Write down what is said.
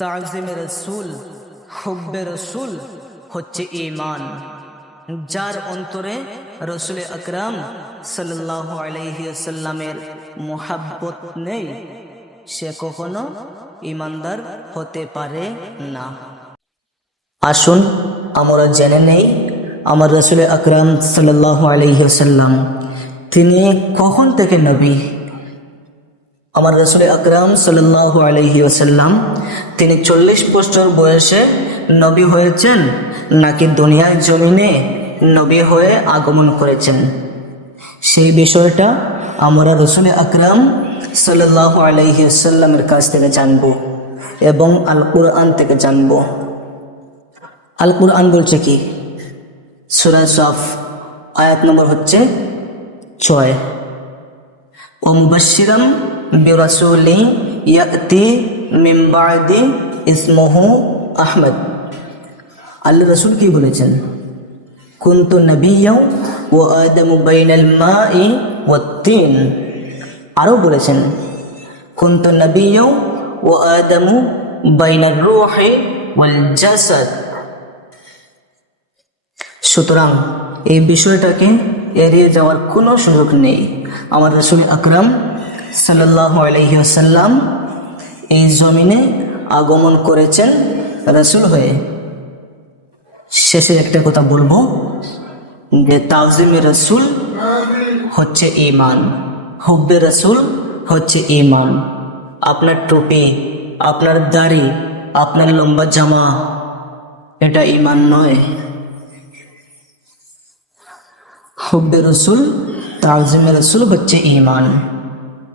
তাজিমে রসুল, হুব্বে রসুল হচ্ছে ঈমান। যার অন্তরে রসুল আকরাম সাল্লাল্লাহু আলাইহি ওয়াসাল্লামের মুহাব্বত নেই, সে কখনো ঈমানদার হতে পারে না। আসুন আমরা জেনে নেই আমার রসুল আকরাম সাল্লাল্লাহু আলাইহি ওয়াসাল্লাম তিনি কখন থেকে নবী। আমার রসুল আকরাম সাল্লাল্লাহু আলাইহি ওয়াসাল্লাম তিনি 40 বছর বয়সে নবী হয়েছেন নাকি দুনিয়ার জমিনে নবী হয়ে আগমন করেছেন, সেই বিষয়টা আমরা রসুল আকরাম সাল্লাল্লাহু আলাইহি ওয়াসাল্লামের কাছ থেকে জানব এবং আল কুরআন থেকে জানব। আল কুরআন বলছে কি? সূরা সাফ আয়াত নম্বর হচ্ছে 6, ওয়া মুবাশশিরাম বিরাসূলি ইয়াতি মিন বা'দি ইসমুহু আহমদ। আল্লাহ রাসূল কি বলেছেন? কুনতু নাবিয়্যাও ওয়া আদামু বাইনাল মাই ওয়াত তিন। আরও বলেছেন কুনতু নাবিয়্যাও ওয়া আদামু বাইনার রূহি ওয়াল জাসাদ। সুতরাং এই বিষয়টাকে এড়িয়ে যাওয়ার কোনো সুযোগ নেই। আমার রাসূল আকরাম সাল্লাল্লাহু আলাইহি ওয়াসাল্লাম এই জমিনে আগমন করেছেন রাসূল হয়ে। শেষে একটা কথা বলবো যে তাজিমে রাসূল হচ্ছে ঈমান, হুব্বে রাসূল হচ্ছে ঈমান। আপনার টুপি, আপনার দাড়ি, আপনার লম্বা জামা, এটা ঈমান নয়। হুব্বে রাসূল, তাজিমে রাসূল হচ্ছে ঈমান।